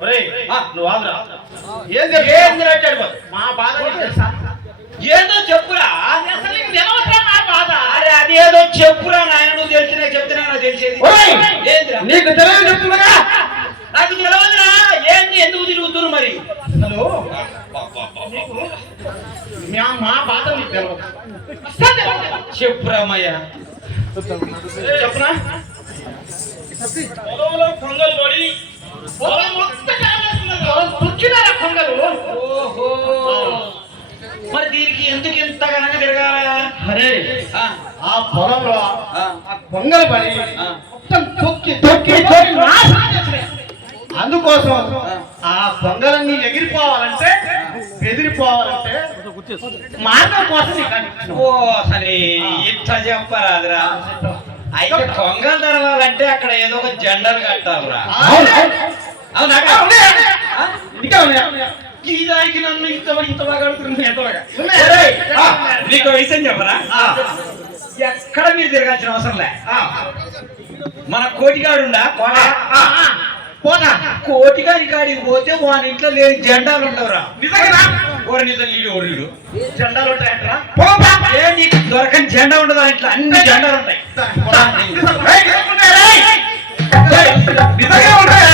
నువ్వు ఆగురా. మా బాధ తెలుసా? ఏదో చెప్పురా. నా బాధ అరే అది ఏదో చెప్పురా నాయన. నువ్వు తెలిసినా చెప్తున్నా తెలిసేది ఏంద్రా? నీకు తెలియదు చెప్తున్నా. నాకు తెలియదురా. ఏంది ఎందుకు తిరుగుతున్నారు మరి? హలో మా బాధ నీకు తెలియదు. చెప్పురామయ్య. చెప్పునా? పొలంలో కొంగలు పడి పొలం మొత్తం తుచ్చినారా కొంగలు? ఓహో, మరి దీనికి ఎందుకు ఇంత గనక తిరగాల? అరే ఆ పొలంలో ఆ కొంగలు పడి మొత్తం తొక్కి తొక్కి నాశనం చేసినాయి. అందుకోసం ఆ కొంగలన్నీ ఎగిరిపోవాలంటే బెదిరిపోవాలంటే మార్గం కోసం ఓ సరే ఇట్లా చెప్పరాదురా. అయితే కొంగలు తెరవాలంటే అక్కడ ఏదో ఒక జెండలు కట్టాలరా. అవునా? దానికి నన్ను ఇంత బాగా నీకు విషయం చెప్పరా? ఎక్కడ మీరు తిరగాల్సిన అవసరం లే. మన కోటిగాడుండా కోటిగాడి కాడికి పోతే వాని ఇంట్లో లేని జెండాలు ఉండవురా. నిజంగా ఓరి నిజం లీడు ఓరిడు జెండాలు ఉంటాయంటరా? ఏ నీకు దొరకని జెండా ఉండదు ఆ ఇంట్లో. అన్ని జెండాలు ఉంటాయి. నిజంగా ఉంటాయా?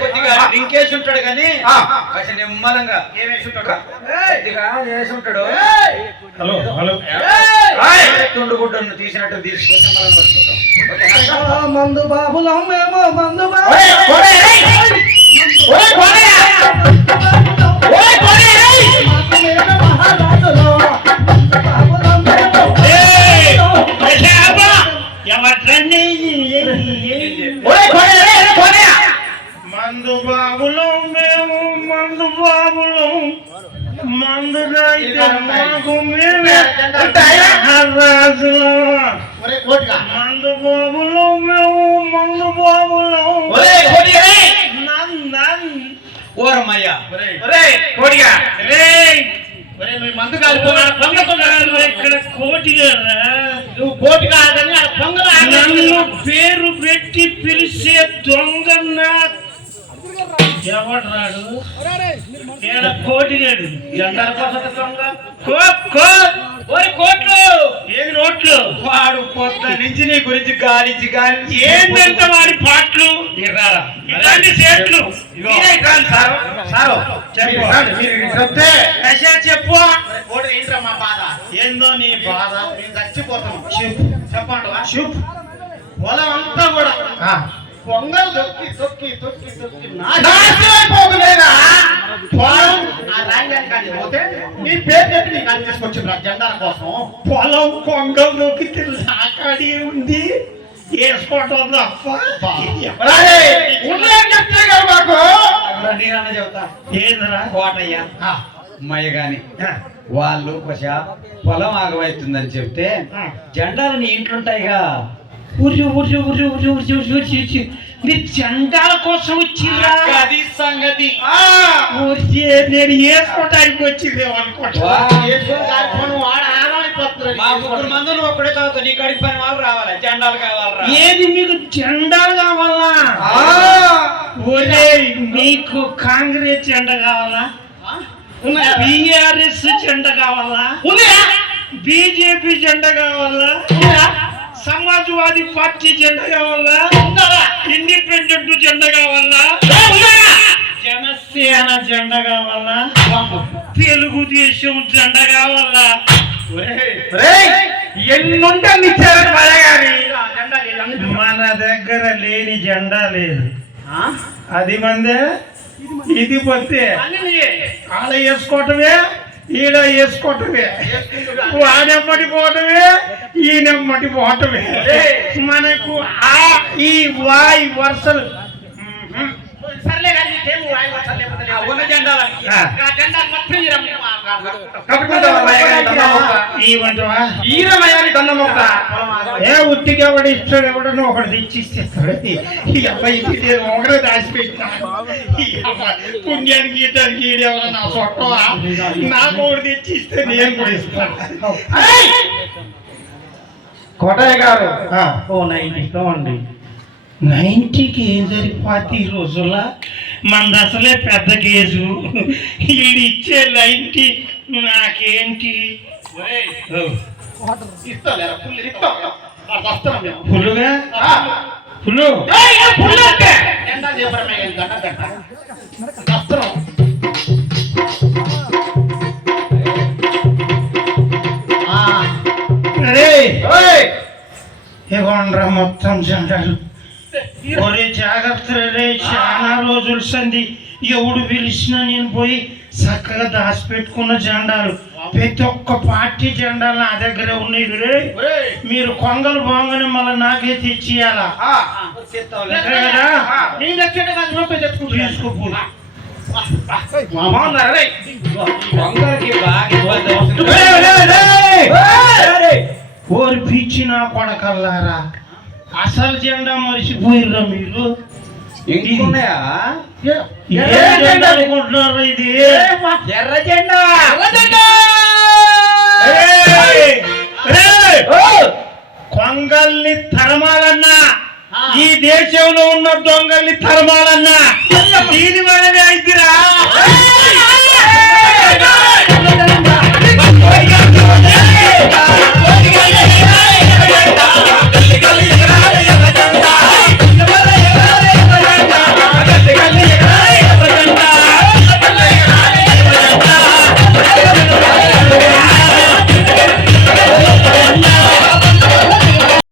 కొద్దిగా డ్రింకేసి ఉంటాడు కానీ కొంచెం నిమ్మలంగా ఏమేసి ఉంటాడు? కొద్దిగా వేసి ఉంటాడు. హలో హలో తుండుగుడ్డను తీసినట్టు తీసుకొని మందు బాబులో మేము మందు మందు బాబులో మేము మందు బాబులో మందు మాకు మందు బాబులో మేము మందు బాబులో ఓరమ్మయ్యా మందు కాలిపోయినా ఇక్కడ కోటిగా నువ్వు కోటి కాదని నన్ను పేరు పెట్టి పిలిచే దొంగ ఎవడు కోటిగాడు జెండాల కోసం దొంగ కోట్లు ఏది నోట్లు వాడు పొద్దు నుంచి నీ గురించి గాలించి గాలించి ఏంటంటే వాడి పాటలు ఇలాంటి సేట్లు చెప్పు మా బాధ ఏందో నీ బాధ నేను చచ్చిపోతాను చెప్పండి చూపు పొలం అంతా కూడా పొంగల్ తొక్కి తొక్కి తొక్కి తొక్కి నాశనమైపోతున్నాయిరా. పొలం ఆ రాయడానికి పోతే నీ పేరు చెప్పి నీకు అది తీసుకొచ్చింది జెండాల కోసం. పొలం పొంగల్ తొక్కి నాకాడి ఉంది వేసుకోవటం తప్ప చెప్తే కదా మాకు. నేనన్నా చెబుతా ఏందరా కోటయ్యా అమ్మయ్య గాని వాళ్ళు పొలం ఆగమవుతుందని చెప్తే జెండాలు నీ ఇంట్లుంటాయిగా. మీరు జెండాల కోసం వచ్చిరా? అది సంగతి. నేను వేసుకోవడానికి వచ్చింది మందు నువ్వు ఒక్కడే తాగుతావు. నీ కడికి పని వాళ్ళు రావాలి. జెండాలు కావాలరా? ఏది మీకు జెండాలు కావాలా? ఒరే నీకు కాంగ్రెస్ జెండా కావాలా? బిఆర్ఎస్ జెండా కావాలా? బీజేపీ జెండా కావాలా? సమాజ్వాదీ పార్టీ జెండా కావాలా? ఇండిపెండెంట్ జెండా కావాలా? జనసేన జెండా కావాలా? తెలుగుదేశం జెండా కావాలా? ఎన్నుంటే మన దగ్గర లేని జెండా లేదు. అది మందే ఇది పొత్తే ఆడ వేసుకోవటమే ఈడ వేసుకోవటమే. వాడెమ్మటి పోవటమే ఈయనమ్మటి పోవటమే. మనకు ఆ ఈ వాయి వరుసలు ఉత్తికి ఎవడు ఇస్తాడు? ఎవడను ఒకటి తెచ్చిస్తాడు. ఈ అబ్బాయి ఒకడే దాచిపెట్టినాడు. పుణ్యానికి గీయటానికి ఈడెవడ నా సొట్టవా? నాకు ఒకటి తెచ్చిస్తే నేను కూడా ఇస్తాను. కోటయ్య గారు ఓ 90 ఇస్తామండి. 90కి ఏం సరిపోతే ఈ రోజుల్లో మనది అసలే పెద్ద కేసు, వీడు ఇచ్చే 90 నాకేంటి? ఫుల్లుగా ఫుల్లు ఇవ్వండ్రా మొత్తం జెండాలు. ఒరే జాగ్రత్త రే, చాలా రోజులు సంది ఎవడు పిలిచినా నేను పోయి చక్కగా దాచిపెట్టుకున్న జెండాలు, ప్రతి ఒక్క పార్టీ జెండాలు నా దగ్గరే ఉన్నాయి రే. మీరు కొంగలు బాగానే మళ్ళీ నాకే తెచ్చియాలా తీసుకోపో. ఓరి పిచ్చి నా కొడకల్లారా, అసలు జెండా మరిచిపోయిర్రా మీరు. అనుకుంటున్నారు ఇది ఎర్ర జెండా. కొంగల్ని తరమాలన్నా, ఈ దేశంలో ఉన్న దొంగల్ని తరమాలన్నా దీని వల్లనే